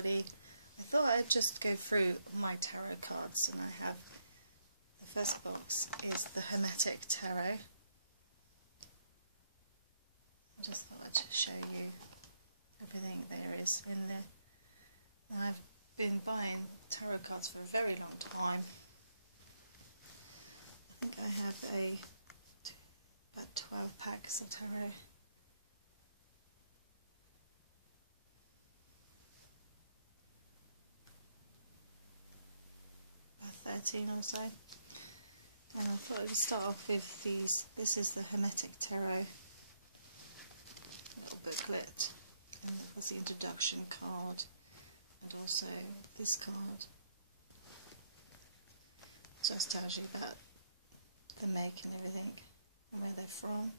everybody. I thought I'd just go through my tarot cards, and I have the first box is the Hermetic Tarot. I just thought I'd show you everything there is in there. And I've been buying tarot cards for a very long time. I think I have about 12 packs of tarot. About 13 or so. And I thought I would start off with these. This is the Hermetic Tarot little booklet. And there's the introduction card. And also this card. Just tells you about the make and everything, and where they're from.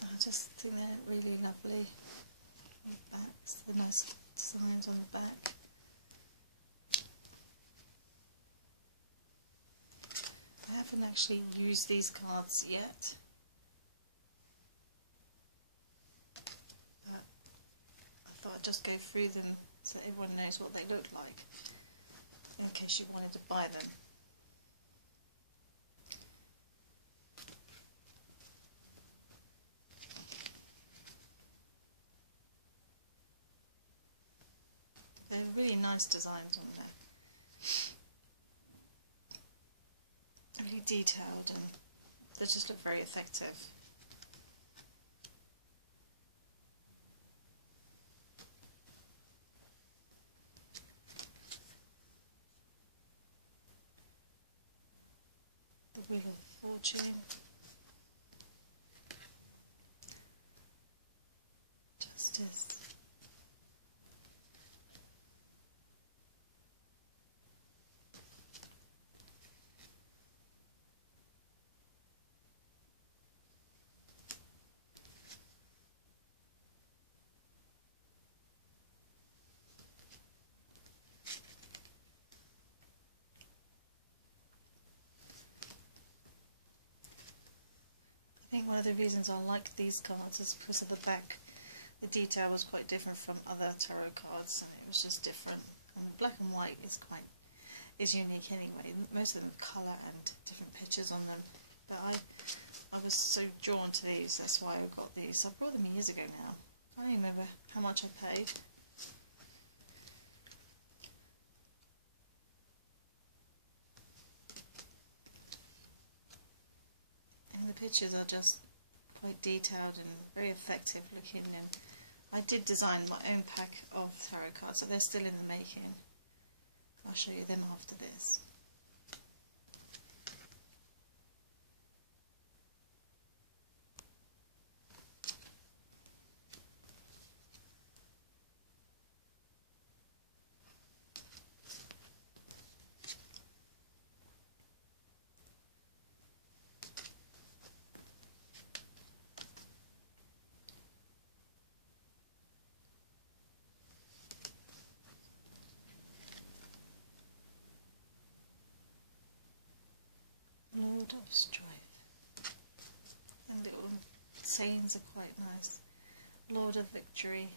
I just think they're really lovely. Backs, the nice designs on the back. I haven't actually used these cards yet. I'd just go through them so everyone knows what they look like, in case you wanted to buy them. They're really nice designs on there. Really detailed, and they just look very effective. Wheel of Fortune, Justice, I think one of the reasons I like these cards is because of the back. The detail was quite different from other tarot cards. It was just different. And the black and white is unique anyway. Most of them have colour and different pictures on them. But I was so drawn to these. That's why I got these. I bought them years ago now. I don't even remember how much I paid. The pictures are just quite detailed and very effective looking, and I did design my own pack of tarot cards, so they're still in the making. I'll show you them after this. Lord of Strife. And the little sayings are quite nice. Lord of Victory.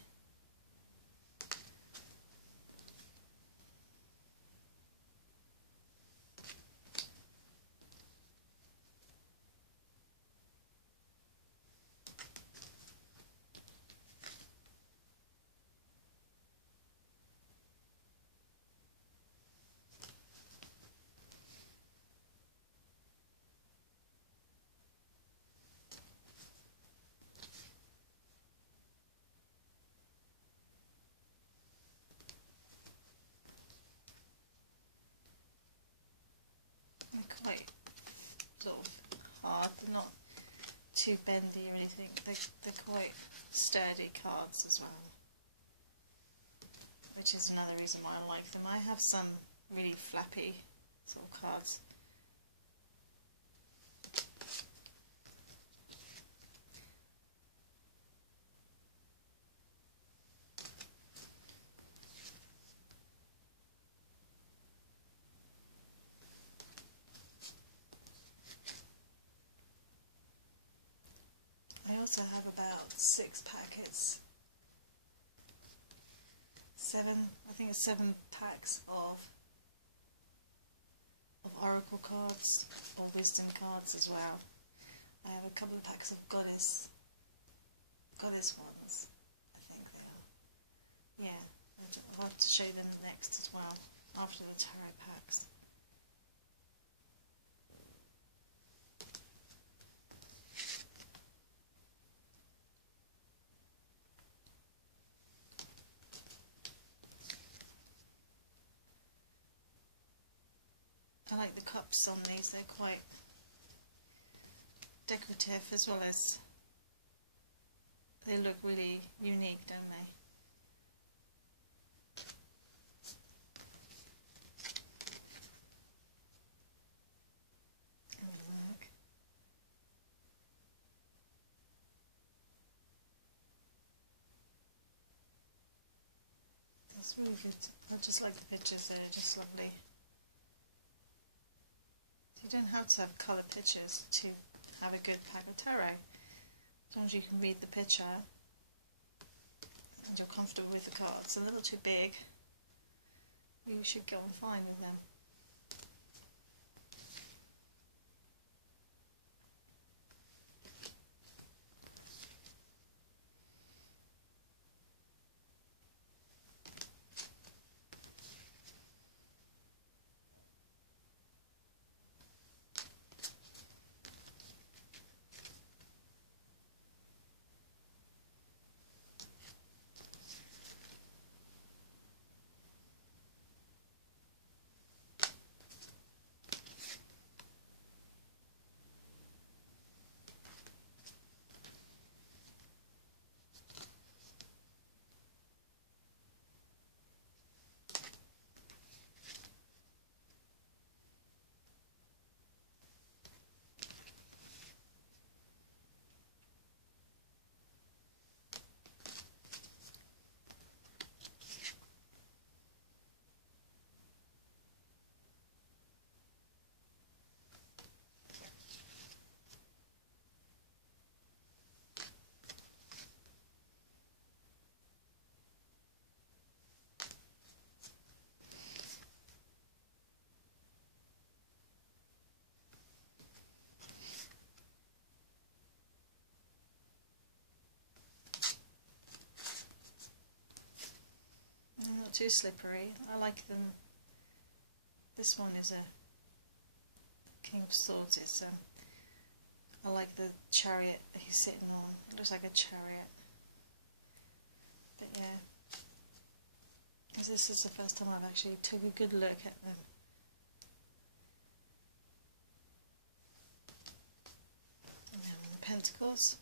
Quite sort of hard, they're not too bendy or anything, they're quite sturdy cards as well, which is another reason why I like them. I have some really flappy sort of cards. also have about 6 packets, I think it's 7 packs of Oracle cards or Wisdom cards as well. I have a couple of packs of Goddess ones, I think they are. Yeah, I'll have to show them next as well, after the tarot packs. I like the cups on these, they're quite decorative as well as they look really unique, don't they? It's really good. I just like the pictures, they're just lovely. You don't have to have colour pictures to have a good pack of tarot. As long as you can read the picture and you're comfortable with the cards. A little too big, you should go on fine with them. Not too slippery. I like them. This one is a King of Swords. I like the chariot that he's sitting on. It looks like a chariot. But yeah, this is the first time I've actually took a good look at them. And then the Pentacles.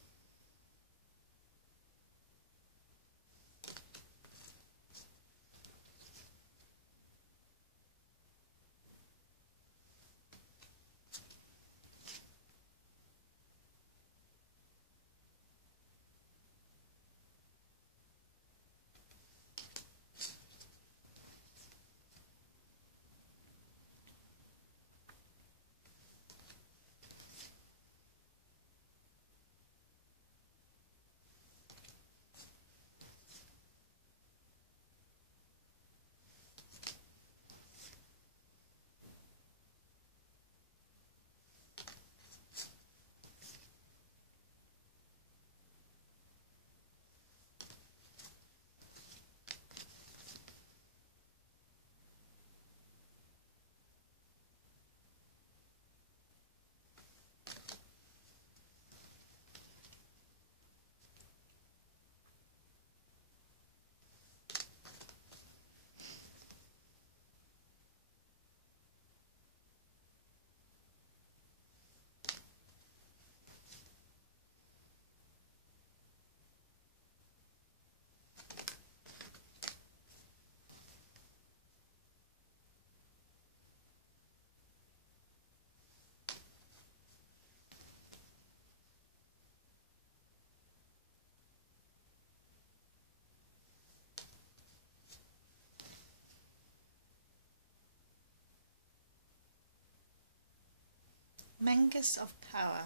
Mengus of Power.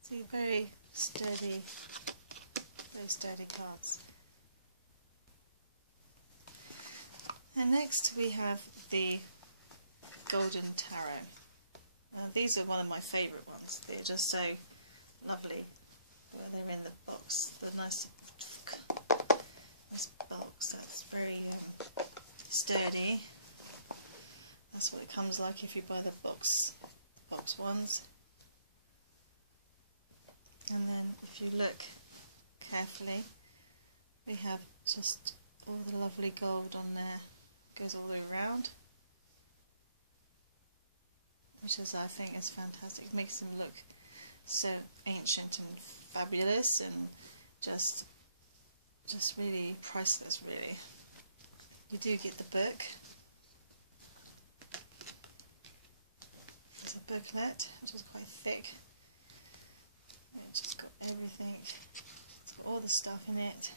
So you're very sturdy, very sturdy cards. And next we have the Golden Tarot. These are one of my favourite ones. They're just so lovely when they're in the box. The nice box that's very sturdy. That's what it comes like if you buy the box ones. And then if you look carefully, we have just all the lovely gold on there. Goes all the way around, which is, I think, is fantastic. It makes them look so ancient and fabulous, and just really priceless, really. You do get the book. There's a booklet, which is quite thick. It's just got everything. It's got all the stuff in it.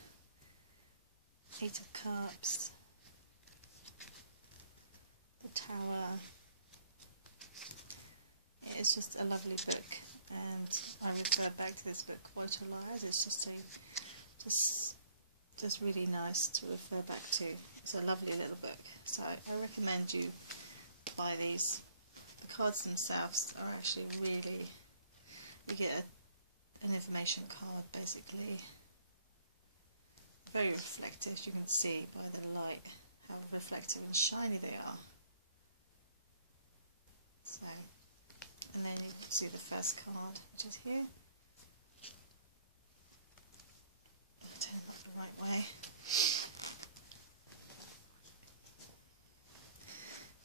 8 of Cups. The Tower. It's just a lovely book, and I refer back to this book quite a lot. It's just really nice to refer back to. It's a lovely little book, so I recommend you buy these. The cards themselves are actually really, you get an information card basically, very reflective. You can see by the light how reflective and shiny they are. So, and then you can see the first card, which is here. Turn it up the right way.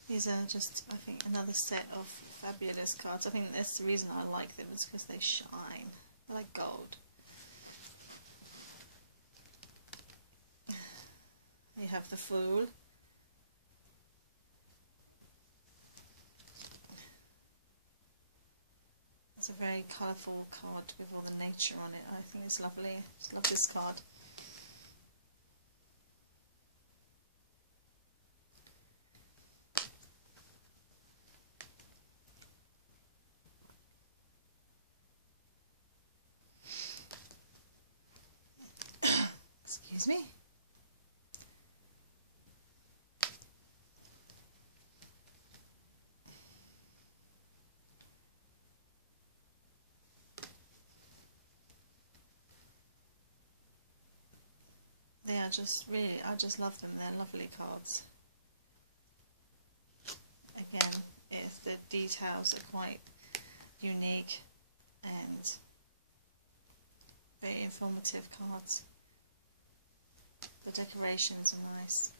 These are just, I think, another set of fabulous cards. I think that's the reason I like them, is because they shine. They're like gold. You have the Fool. It's a very colourful card with all the nature on it. I think it's lovely. I just love this card. Excuse me. They are just really, I just love them. They're lovely cards. Again, the details are quite unique and very informative cards. The decorations are nice.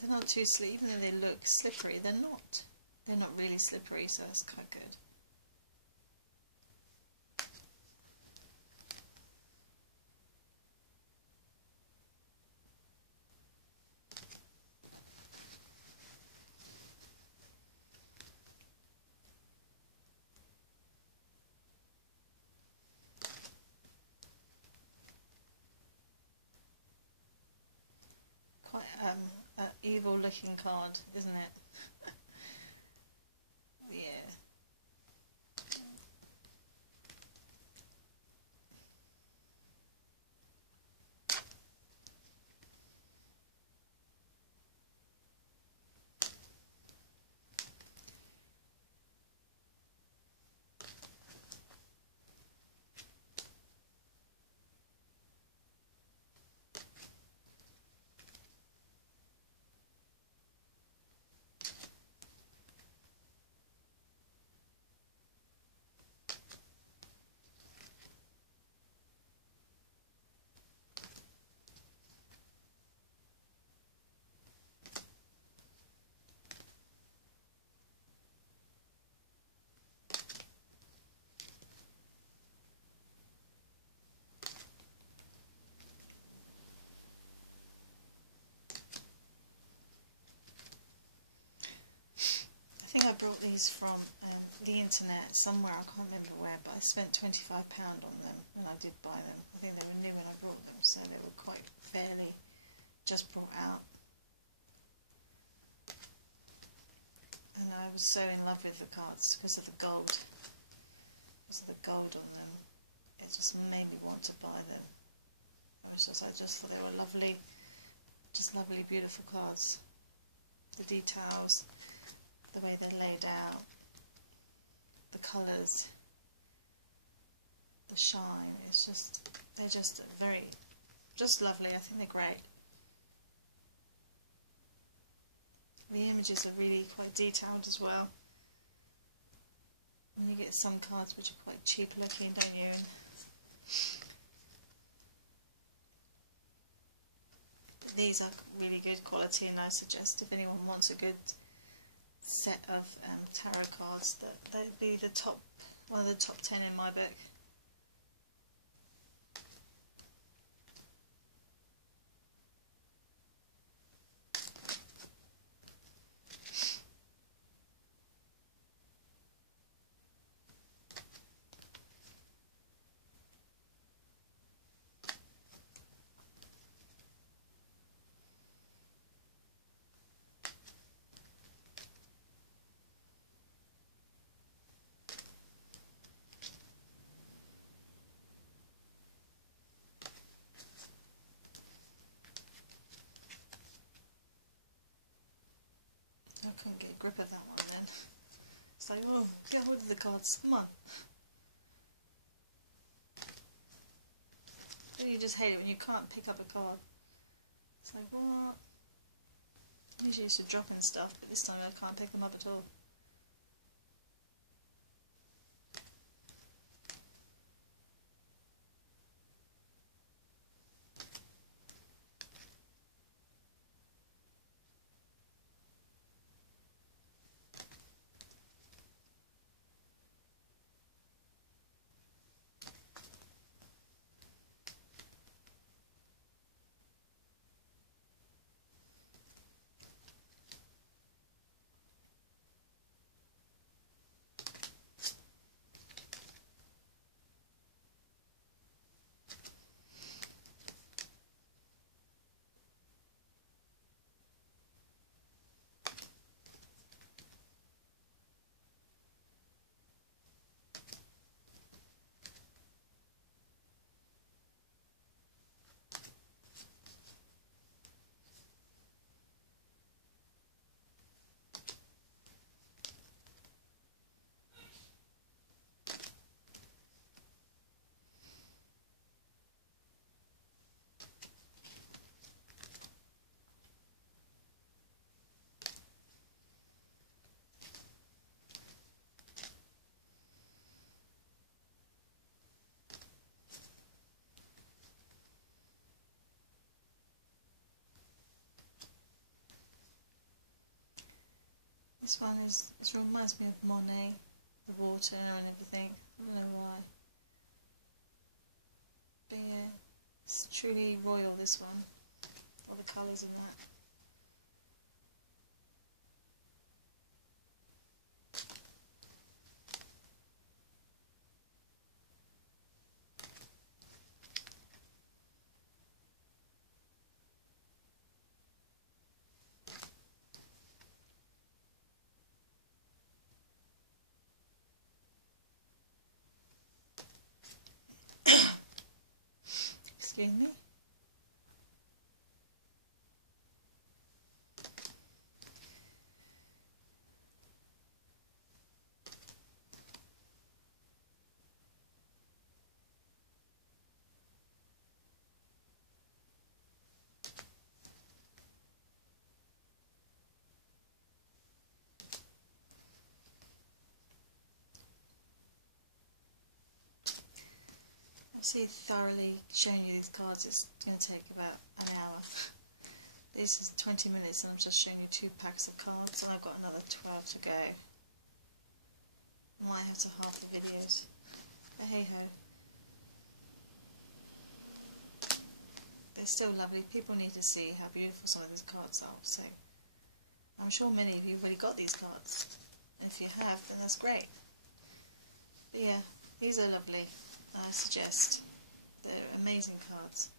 They're not too slippery, even though they look slippery, they're not. They're not really slippery, so it's quite good. Quite an evil looking card, isn't it? Yeah. brought these from the internet somewhere, I can't remember where, but I spent £25 on them when I did buy them. I think they were new when I brought them, so they were quite fairly just brought out. And I was so in love with the cards because of the gold. Because of the gold on them. It just made me want to buy them. I just thought they were lovely, just lovely, beautiful cards. The details, the way they're laid out, the colours, the shine, they're just very, just lovely. I think they're great. The images are really quite detailed as well. And you get some cards which are quite cheap looking, don't you? These are really good quality, and I suggest if anyone wants a good set of tarot cards, that they'd be one of the top 10 in my book. I couldn't get a grip of that one then. It's like, oh, get hold of the cards, come on. You just hate it when you can't pick up a card. It's like, what? Usually used to drop and stuff, but this time I can't pick them up at all. This one it reminds me of Monet, the water and everything. I don't know why. But yeah, it's truly royal, this one. All the colours in that. Excuse me. See, thoroughly showing you these cards is going to take about an hour. This is 20 minutes and I'm just showing you 2 packs of cards, and I've got another 12 to go. Might have to half the videos, but hey ho. They're still lovely. People need to see how beautiful some of these cards are, so I'm sure many of you have already got these cards. If you have, then that's great. But yeah, these are lovely. I suggest. They're amazing cards.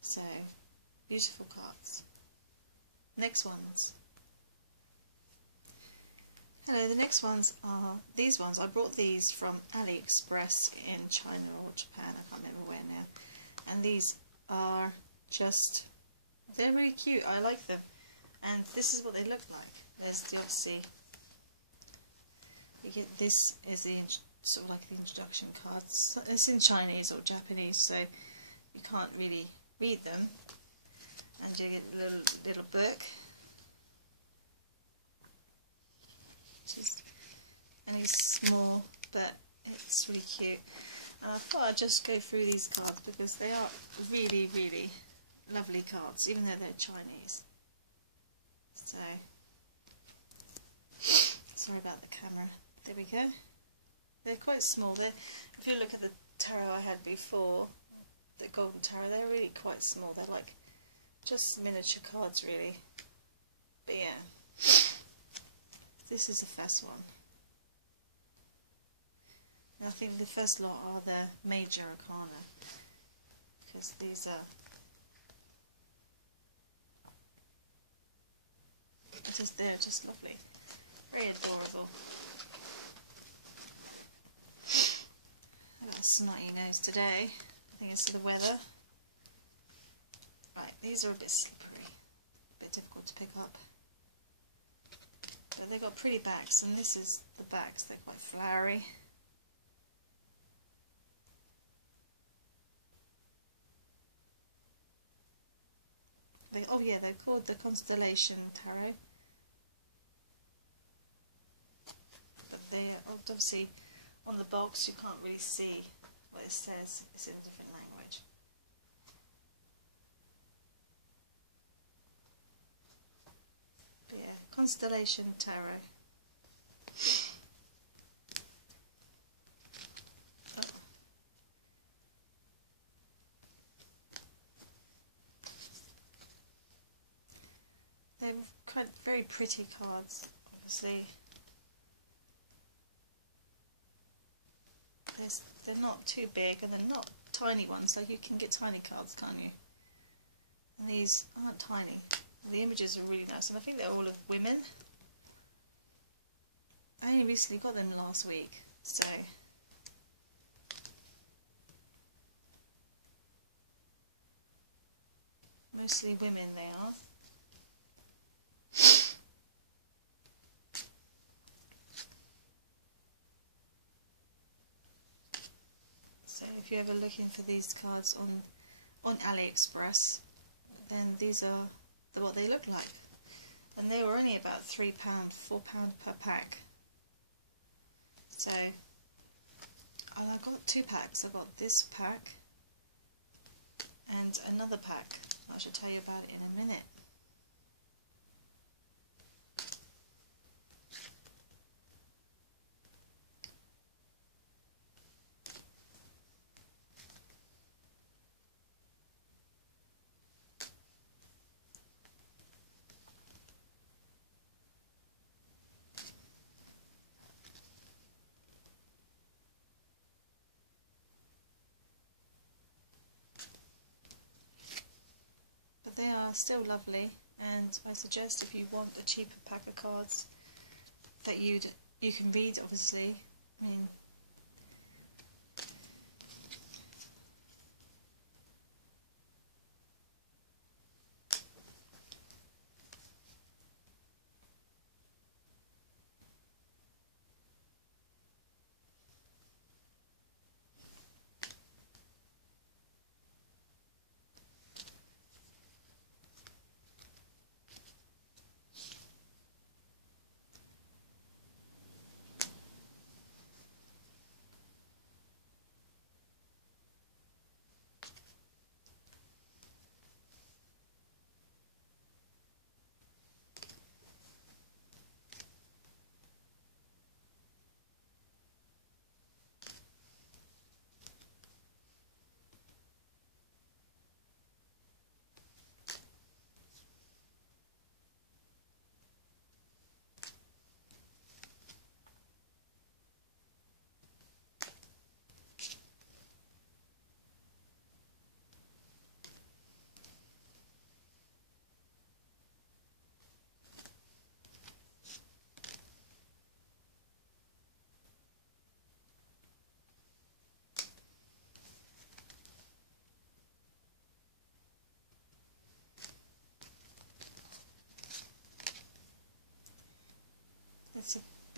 So, beautiful cards. Next ones. Hello, the next ones are these ones. I brought these from AliExpress in China or Japan, I can't remember where now. And these are just, they're really cute, I like them. And this is what they look like. There's the, obviously, you get, this is the sort of like the introduction cards. It's in Chinese or Japanese, so you can't really read them. And you get a little book. And it's small, but it's really cute. And I thought I'd just go through these cards because they are really, really lovely cards, even though they're Chinese. So, sorry about the camera. There we go. They're quite small. If you look at the tarot I had before, the golden tarot, they're really quite small. They're like just miniature cards, really. But yeah, this is the first one. And I think the first lot are the major arcana, because these are they're just lovely, very adorable. I've got a snotty nose today. I think it's the weather. Right, these are a bit slippery, a bit difficult to pick up. But they've got pretty backs, and this is the backs. They're quite flowery. Oh yeah, they're called the Constellation Tarot. But they are obviously on the box. You can't really see what it says. It's in a different language. But yeah, Constellation Tarot. They're quite very pretty cards, obviously. They're not too big and they're not tiny ones, so you can get tiny cards, can't you? And these aren't tiny. The images are really nice, and I think they're all of women. I only recently got them last week, so mostly women they are. So if you're ever looking for these cards on AliExpress, then these are what they look like. And they were only about £3, £4 per pack. So I got 2 packs. I got this pack and another pack. I should tell you about it in a minute. They are still lovely, and I suggest if you want a cheaper pack of cards that you can read, obviously. I mean,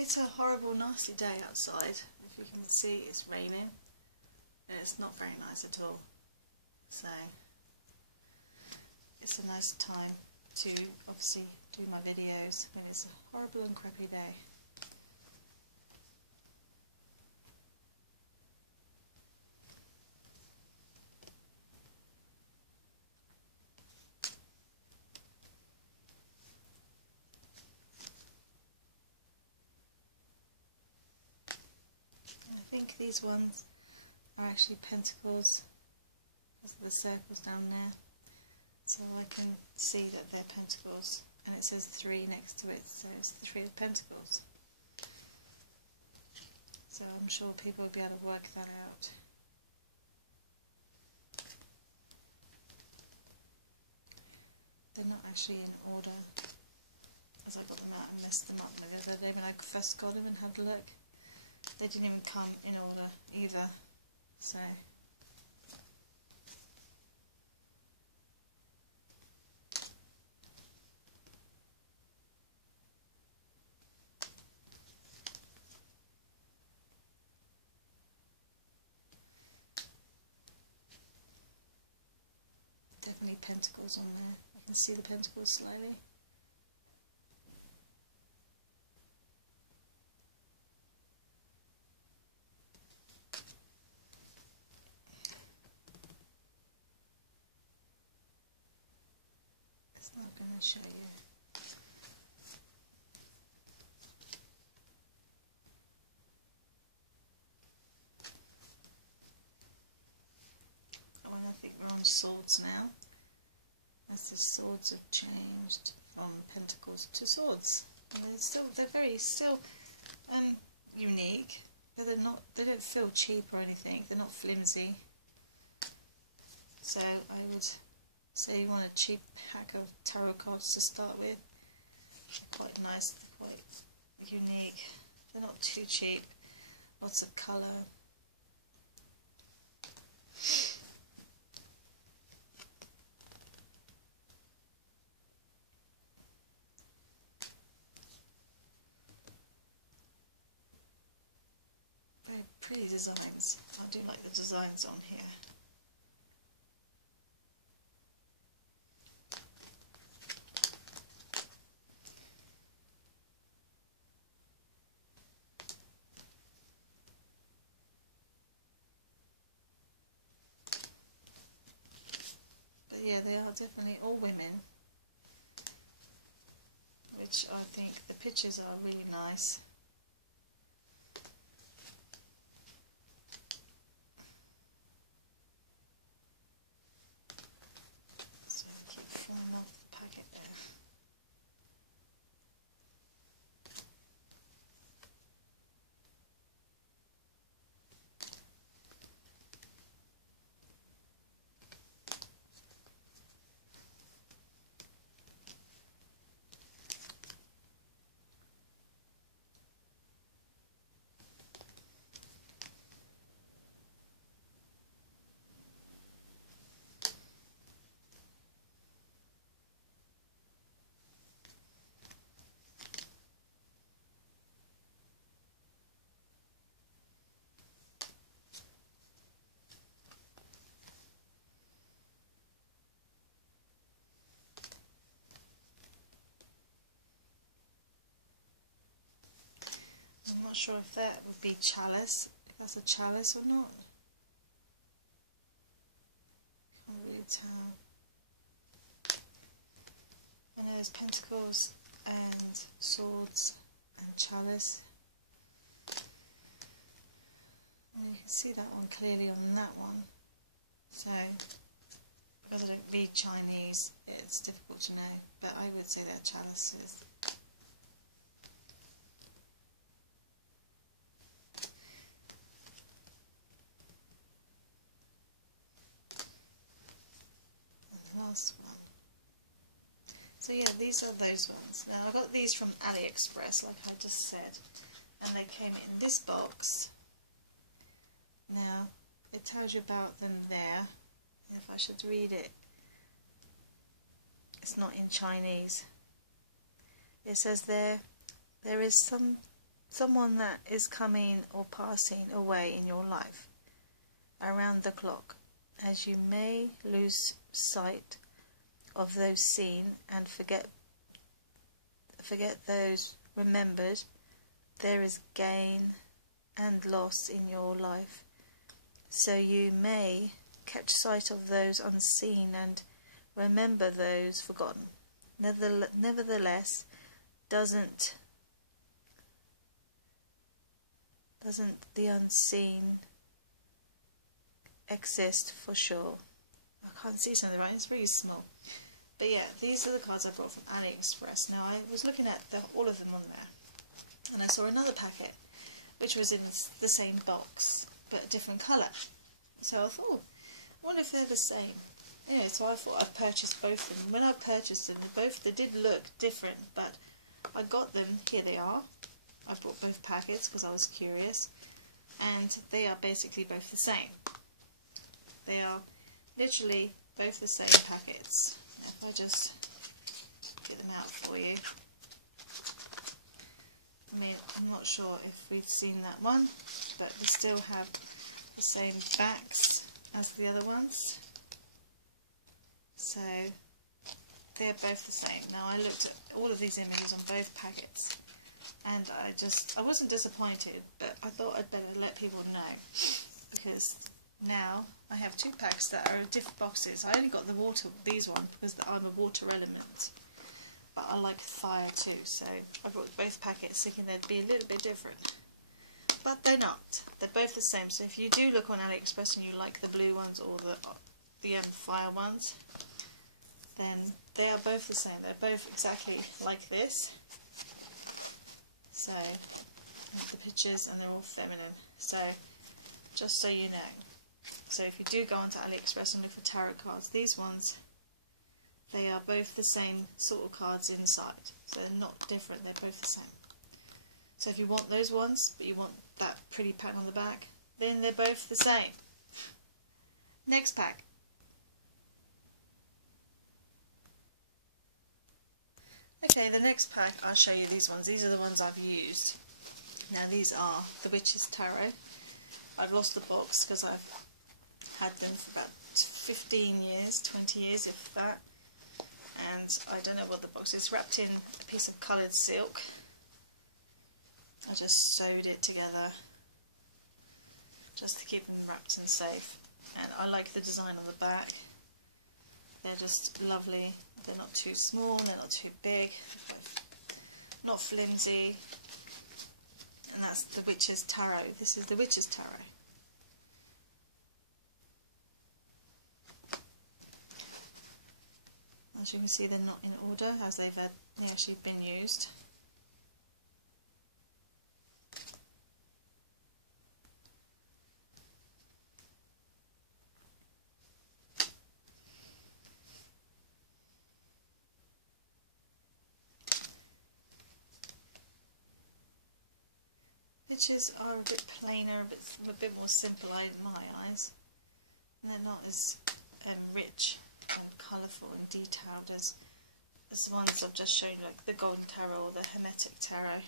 It's a horrible, nasty day outside. If you can see, it's raining, and it's not very nice at all. So it's a nice time to obviously do my videos when it's a horrible and crappy day. I think these ones are actually pentacles, as the circles down there, so I can see that they're pentacles, and it says 3 next to it, so it's the 3 of Pentacles. So I'm sure people will be able to work that out. They're not actually in order, as I got them out and messed them up the other day when I first got them and had a look. They didn't even come in order either, so definitely pentacles on there. I can see the pentacles slowly. It's not going to show you. Oh, and I think we're on swords now, as the swords have changed from pentacles to swords. And they're very unique. They don't feel cheap or anything. They're not flimsy. So I would say you want a cheap pack of tarot cards to start with. Quite nice, quite unique. They're not too cheap. Lots of colour. Very pretty designs. I do like the designs on here. Yeah, they are definitely all women, which I think the pictures are really nice. So I keep falling off the packet there. I'm not sure if that would be chalice, if that's a chalice or not. Can't really tell. I know there's pentacles and swords and chalice. And you can see that one clearly on that one. So, because I don't read Chinese, it's difficult to know, but I would say they're chalices. Last one. So yeah, these are those ones. Now I got these from AliExpress, like I just said, and they came in this box. Now it tells you about them there. If I should read it, it's not in Chinese. It says there is some someone that is coming or passing away in your life around the clock, as you may lose sight of those seen and forget those remembered. There is gain and loss in your life, so you may catch sight of those unseen and remember those forgotten. Nevertheless, doesn't the unseen exist for sure? I can't see something right, it's really small. But yeah, these are the cards I brought from AliExpress. Now I was looking at all of them on there, and I saw another packet which was in the same box but a different colour. So I thought, I wonder if they're the same. Anyway, so I thought I'd purchase both of them. When I purchased them, they did look different, but I got them. Here they are. I bought both packets because I was curious, and they are basically both the same. They are literally both the same packets. If I just get them out for you. I mean, I'm not sure if we've seen that one, but we still have the same backs as the other ones. So they're both the same. Now I looked at all of these images on both packets, and I wasn't disappointed, but I thought I'd better let people know, because now I have two packs that are different boxes. I only got these ones because I'm a water element, but I like fire too, so I brought both packets thinking they'd be a little bit different. But they're not. They're both the same. So if you do look on AliExpress and you like the blue ones or the fire ones, then they are both the same. They're both exactly like this. So the pictures, and they're all feminine. So just so you know. So if you do go onto AliExpress and look for tarot cards, these ones, they are both the same sort of cards inside. So they're not different. They're both the same. So if you want those ones, but you want that pretty pattern on the back, then they're both the same. Next pack. Okay, the next pack, I'll show you these ones. These are the ones I've used. Now these are the Witch's Tarot. I've lost the box because I've had them for about 15 years, 20 years if that. And I don't know what the box is. Wrapped in a piece of coloured silk. I just sewed it together just to keep them wrapped and safe. And I like the design on the back. They're just lovely. They're not too small, they're not too big, not flimsy. And that's the Witch's Tarot. This is the Witch's Tarot. As you can see, they're not in order as they've actually been used. Witches are a bit plainer, a bit more simple in my eyes. And they're not as rich and colourful and detailed as the ones I've just shown you, like the Golden Tarot or the Hermetic Tarot.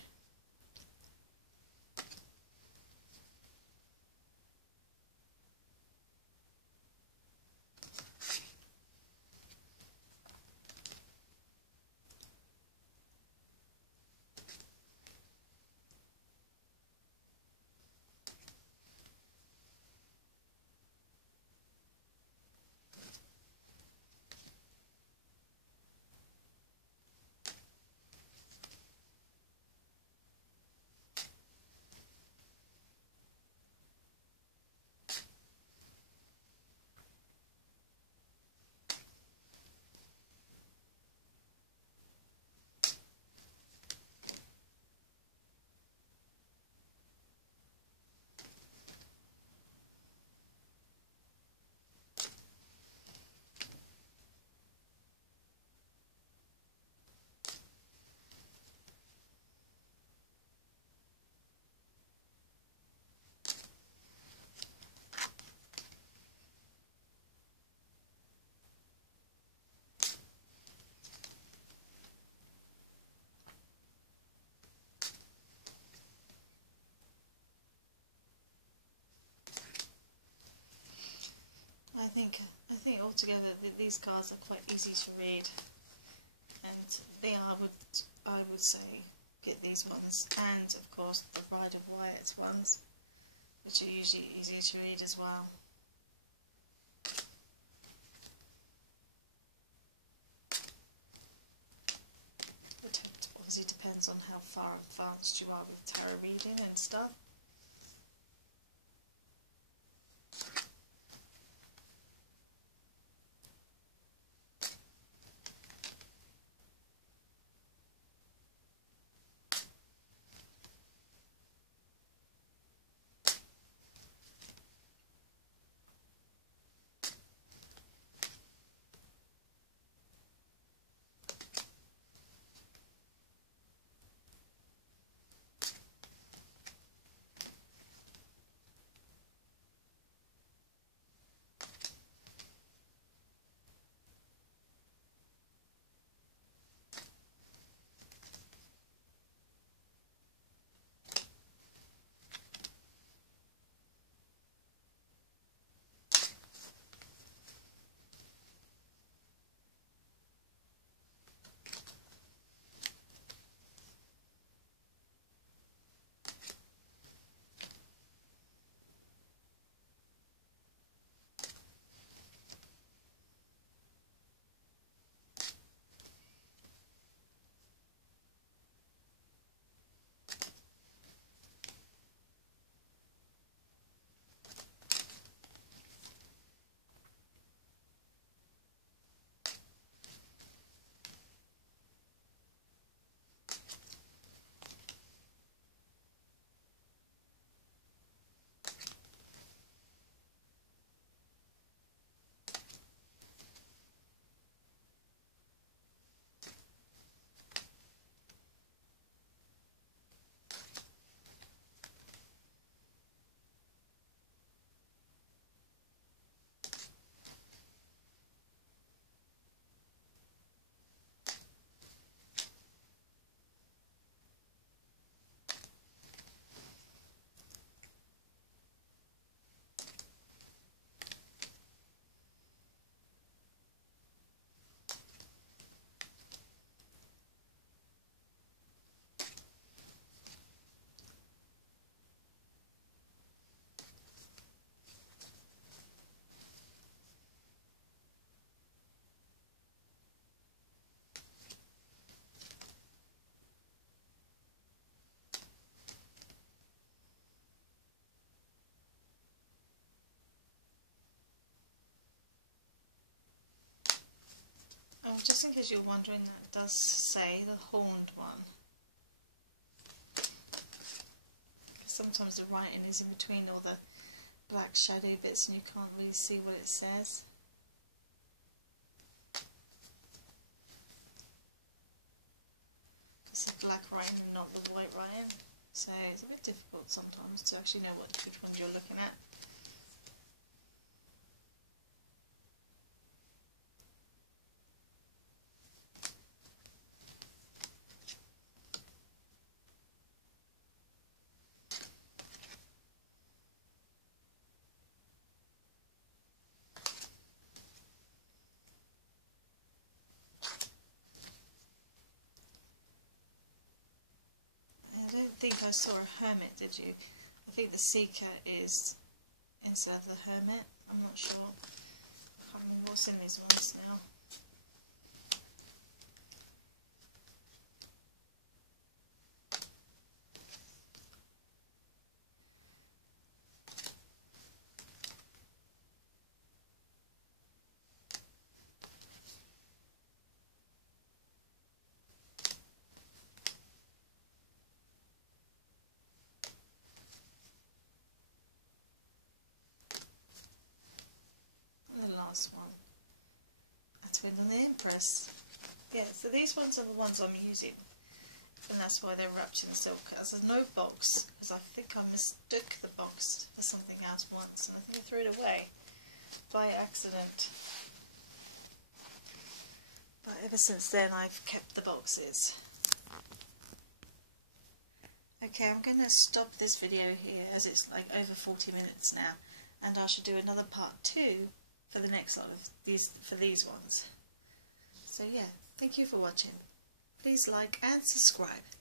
think altogether these cards are quite easy to read, and I would say get these ones, and of course the Rider Waite ones, which are usually easy to read as well. It obviously depends on how far advanced you are with tarot reading and stuff. Oh, just in case you're wondering, that does say the horned one. Sometimes the writing is in between all the black shadow bits and you can't really see what it says. It's the black writing and not the white writing, so it's a bit difficult sometimes to actually know which one you're looking at. I don't think I saw a hermit, did you? I think the seeker is instead of the hermit. I'm not sure. I can't remember what's in these ones now. One. A twin on the Empress. Yeah, so these ones are the ones I'm using, and that's why they're wrapped in silk. As there's no box, because I think I mistook the box for something else once, and I think I threw it away by accident. But ever since then, I've kept the boxes. Okay, I'm going to stop this video here, as it's like over 40 minutes now, and I shall do another part 2 for the next lot of these ones. So yeah, thank you for watching. Please like and subscribe.